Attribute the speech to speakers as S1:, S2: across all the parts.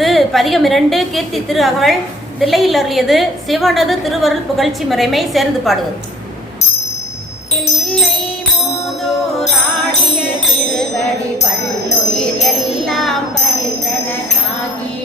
S1: அடுத்து பதிகம் இரண்டு கீர்த்தி திரு அகவல். தில்லையில் அருளியது சிவனது திருவருள் புகழ்ச்சி முறைமை சேர்ந்து பாடுவது. எல்லாம் பயின்றனாகி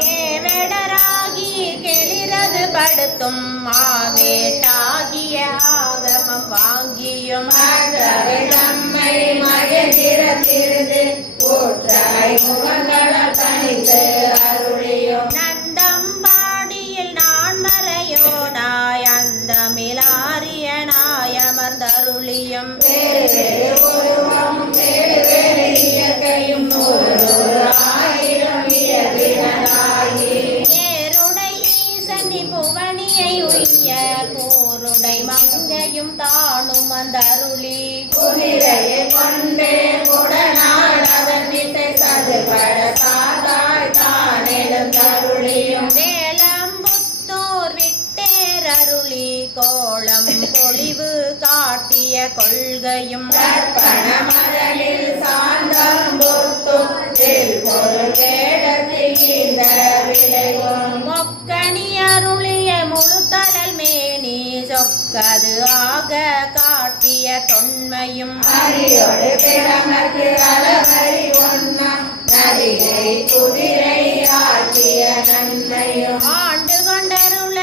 S1: கேவடராகி கெளிரது படுத்தும் மாவேட்டாகிய ஆகமம் வாங்கியும்
S2: நம்மை மயங்கிற திருது கூற்றாய் முகங்களால்
S1: தனி மங்கையும் தானும் அந்தருளி
S2: குதிரையை கொண்டே குடநாடகன் நிட்டை சதுபட சாதாய் தானெடும் தருளியும்
S1: வேளம்புத்தோர் விட்டேரருளி கோலம் பொலிவு காட்டிய கொள்கையும்.
S2: கற்பன மதனில் சாந்தம் பொத்தும் பொருள் கேடத்தில் இந்த விளைவும்.
S1: மொக்கணி அருளிய முழுத்தடல் மேனி சொக்கது ஆக காட்டிய தொன்மையும்
S2: அரியோடு பிறமக்கு அளவரி ஒன்னா நதியை குதிரை ஆக்கிய நன்மையும்.
S1: ஆண்டு கொண்டருள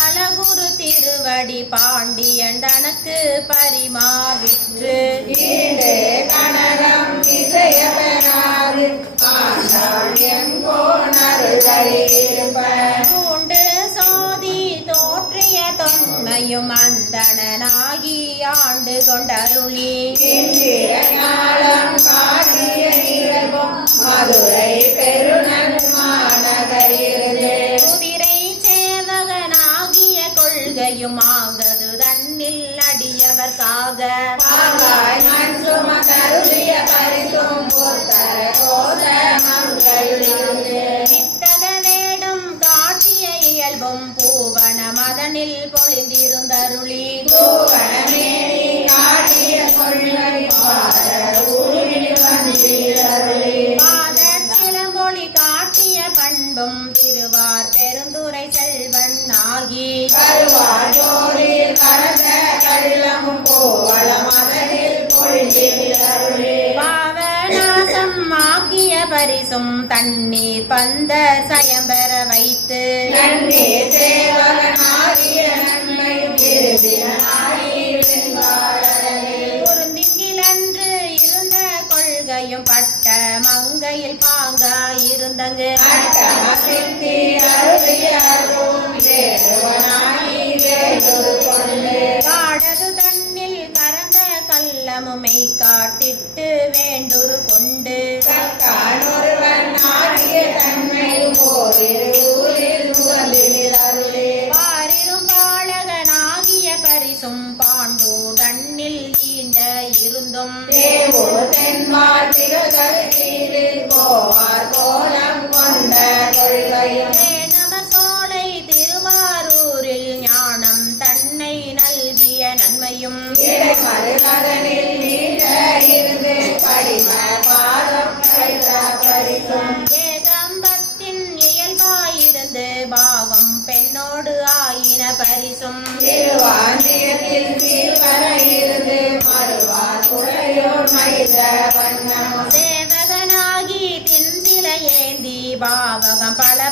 S1: அழகுரு திருவடி பாண்டியன் தனக்கு பரிமாவிற்று.
S2: ஈண்டு கனகம் இசைய பெறாது ஆண்டாள்
S1: சோதி தோற்றிய தொன்மையும் அந்தணனாகி ஆண்டு கொண்டருளி.
S2: மதுரை பெருநன் மாநகரிலே
S1: குதிரை சேவகனாகிய கொள்கையும் ஆகது தன்னில் அடியவர்க்காக ஆகி
S2: கருவாஜோரில் கலந்த கள்ளமும் கோவள மதனில் பொழிந்திருளே
S1: பாவநாசம் ஆக்கிய பரிசும் தண்ணீர் பந்த சயம்பெற வைத்து.
S2: நன்னீர் சேவகனாகிய
S1: பொருந்திங்கிலன்று இருந்த கொள்கையும் பட்ட மங்கையில் பாங்காயிருந்தங்கு. காடது தன்னில் கரந்த கல்லமுமை காட்டிட்டு வேண்டுரு கொண்டு பாரிரும் பாலகனாகிய பரிசும் பாண்டு தன்னில் ஈண்ட இருந்தும். சோலை திருவாரூரில் ஞானம் தன்னை நல்கிய நன்மையும் ஏகம்பத்தின் இயல்பாயிருந்து பாவம் பெண்ணோடு ஆயின பரிசும். சேவகனாகி தின்சில ஏந்தி பாவகம்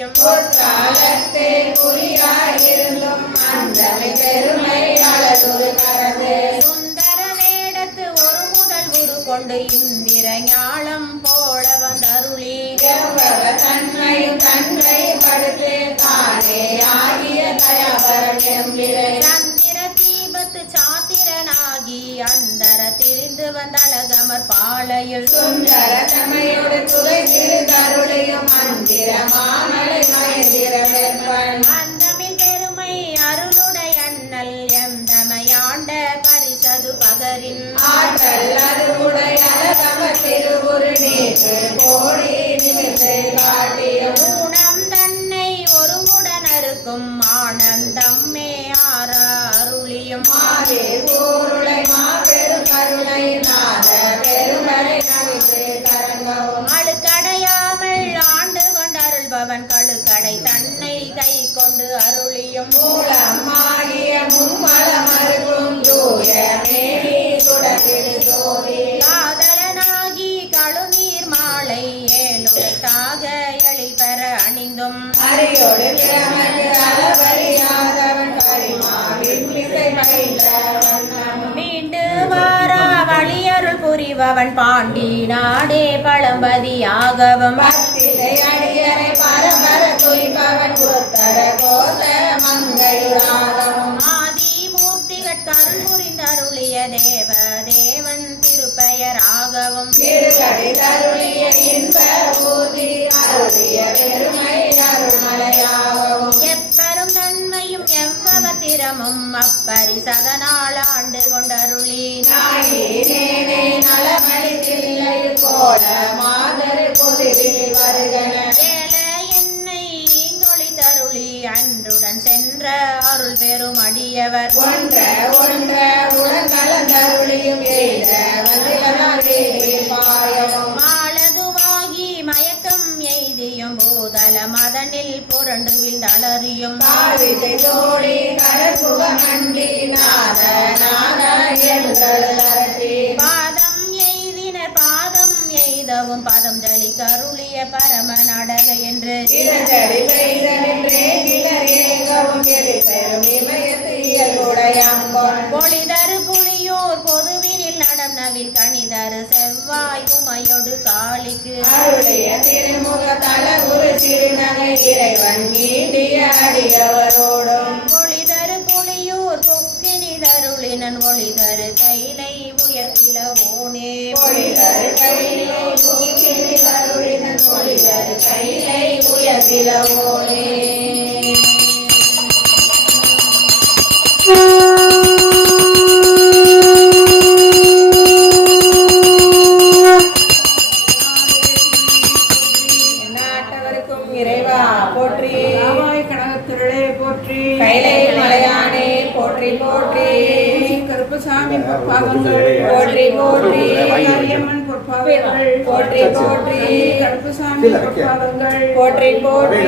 S2: அருளியும் பொற்காலத்தே குறியாயிருந்தும் அந்தமை பெருமை அளதுரு கரந்து
S1: சுந்தர வேடத்து ஒரு முதல் உரு கொண்டு இந்திர ஞாலம் போல வந்தருளி
S2: தன்மையும் தன்மை படுத்து தானே ஆகிய
S1: சந்திர தீபத்து சாத்திரனாகி அந்தர திரிந்து வந்தழகமர் பாளையில்.
S2: சுந்தர தமையோடு துறை திருதருளையும் மந்திர
S1: அருளியும்
S2: மூலமாகிய மும்மல மறுக்கும் தூய மேனி சுடத்திடு சோதி.
S1: காதலனாகி கழுநீர் மாலை ஏழுடைத்தாக எழில் பெற அணிந்தும்.
S2: அரியோடு கிழமைக்கு அளவறியாதவன்
S1: மீண்டு வாரா வழியருள் புரிபவன் பாண்டி நாடே பழம்பதியாகவும். கருள் புரிந்தருளிய தேவ தேவன் திருப்பெயராகவும்
S2: தருளிய இன்ப ஊர்தி அருளிய பெருமை அருள்மலையாகவும்.
S1: எப்பெரும் தன்மையும் எவ்வவத்திரமும் அப்பரிசதனால் ஆண்டு கொண்டருளி.
S2: நலமளித்தில்லை கோல
S1: சென்ற அருள் பெரும் அடியவர்.
S2: ஒன்ற ஒன்ற உடன் கலந்தருளியும் எய்த
S1: மாலதுவாகி மயக்கம் எய்தியும் பூதல மதனில் புரண்டு விழ்ந்தளறியும்
S2: தோழி கடற்புக மண்டி நாத நாத எழுதல் அரட்டி
S1: பாதம் எய்தினர் பாதம் எய்தவும் பதம் ஜலி கருளிய பரம நாடக என்று.
S2: ஏகவும் எரிபெரும் இமயத்து இயல்புடையங்கொள்
S1: பொழிதரு புலியோர் பொதுவினில் நடம் நவில் கணிதரு செவ்வாய் உமையொடு காளிக்கு.
S2: அருளிய திருமுக தலகுரு திருநகை இறைவன் நீண்டிய அடியவரோடும்.
S1: பொழிதரு புலியூர் பொக்கினி தருளினன் ஒளிதரு கைலை உயர்த்தில ஓனே.
S2: பொழிதரு கையிலை பூக்கினி அருளினன் பொழிதரு கையிலை உயர்த்திலவோனே போற்றி கைலை மலையானே போற்றி போற்றி.
S3: கருப்பசாமி பொற்பாதங்கள்
S2: போற்றி போற்றி.
S3: மாரியம்மன் பொற்பாதங்கள்
S2: போற்றி போற்றி.
S3: கருப்பசாமி பொற்பாதங்கள்
S2: போற்றி போற்றி.